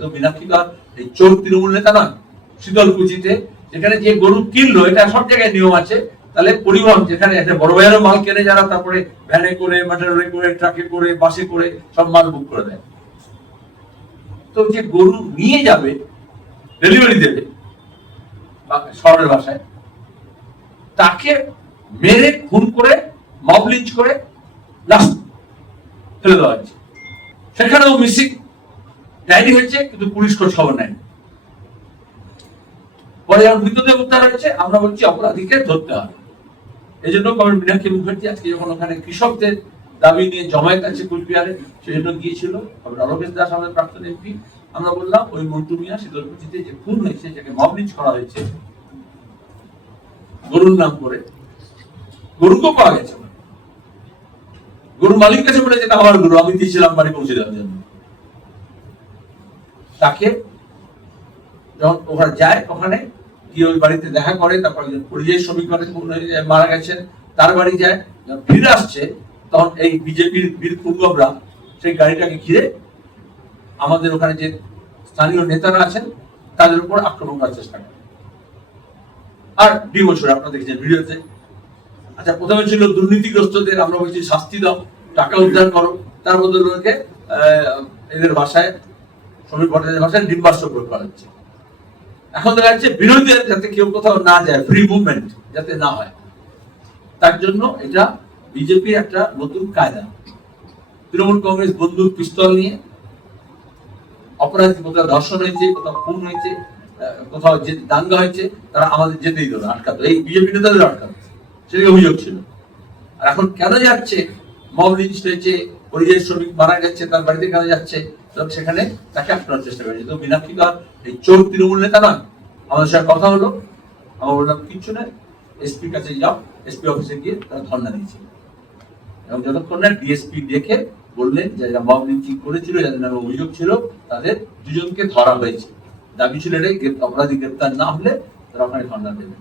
তো মীনাক্ষী তো এই চোর তৃণমূল নেতা নয়। শীতলকুচিতে যেখানে যে গরু কিনলো, এটা সব জায়গায় নিয়ম আছে, তাহলে পরিবহন যেখানে একটা বড় ভাইয়েরও মাল কেনে যারা, তারপরে ভ্যানে করে, মেটারে করে, ট্রাকে করে, বাসে করে সব মাল বুক করে দেয়। তো যে গরু নিয়ে যাবে, ডেলিভারি দেবে শহরের ভাষায়, তাকে মেরে খুন করে, মব লিঞ্চ করে লাশ ফেলে দেওয়া হয়েছে। সেখানেও মিসিং ডায়েরি হয়েছে, কিন্তু পুলিশ খোঁজ খবর নেয়নি। পরে যখন মৃতদেহ উদ্ধার হয়েছে, আমরা বলছি অপরাধীকে ধরতে হবে। এই জন্য মীনাক্ষী মুখার্জি আজকে যখন ওখানে কৃষকদের দাবি নিয়ে জমায়েত আছে কুচবিহারে, সেই জন্য গিয়েছিল। অলকেশ দাস আমাদের প্রাক্তন এমপি, আমরা বললাম ওই মন্টু মিয়া শীতলকুচিতে যে খুন হয়েছে, যাকে মব লিঞ্চ করা হয়েছে গরুর নাম করে, গরুকেও পাওয়া গেছে। গরুর মালিক কাছে বলে, যেটা আমার গরু, আমি দিয়েছিলাম বাড়ি পৌঁছে দেওয়ার জন্য। তাকে যখন ওখানে যায়, ওখানে গিয়ে ওই বাড়িতে দেখা করে, তারপর পরিযায়ী শ্রমিক মারা গেছেন, তার বাড়ি যায়। যখন ফিরে আসছে, তখন এই বিজেপির বীর পুঙ্গবরা সেই গাড়িটাকে ঘিরে আমাদের ওখানে যে স্থানীয় নেতারা আছেন তাদের উপর আক্রমণ করার চেষ্টা করে। আর ডিমোশন আপনারা দেখেছেন ভিডিওতে। আচ্ছা, প্রথমে ছিল দুর্নীতিগ্রস্তদের আমরা বলছি শাস্তি দাও, টাকা উদ্ধার করো, তার বদলে এদের ভাষায়, শ্রমিক ভট্টাচার্যের ভাষায় ডিম্বাস্ত্র প্রয়োগ করা হচ্ছে। এখন দেখা যাচ্ছে বিরোধীদের যাতে কেউ কোথাও না যায়, ফ্রি মুভমেন্ট যাতে না হয়, তার জন্য এটা বিজেপির একটা নতুন কায়দা। তৃণমূল কংগ্রেস বন্দুক পিস্তল নিয়ে অপরাধী, কোথাও ধর্ষণ হয়েছে, কোথাও খুন হয়েছে, কোথাও যে দাঙ্গা হয়েছে, তারা আমাদের যেতেই দেবে, আটকাতো। এই বিজেপি নেতাদের আটকাতো, সেটাই অভিযোগ ছিল। আর এখন কেন যাচ্ছে, মব লিঞ্চ হয়েছে, পরিযায়ী শ্রমিক মারা গেছে, তার বাড়িতে কেন যাচ্ছে, সেখানে তাকে আটকানোর চেষ্টা করেছে। তো মীনাক্ষী তো এই চোর তৃণমূল নেতা নয়। আমাদের সঙ্গে কথা হলো, আমরা বললাম কিচ্ছু নয়, এসপির কাছে যাও। এসপি অফিসে গিয়ে তারা ধর্ণা দিয়েছিল, এবং যতক্ষণ না ডিএসপি দেখে বললেন যে যারা মব লিঞ্চিং করেছিল, যাদের নামে অভিযোগ ছিল, তাদের দুজনকে ধরা হয়েছে। দাবি ছিল এটাই, অপরাধী গ্রেপ্তার না হলে তারা ওখানে ধর্ণা দেবে।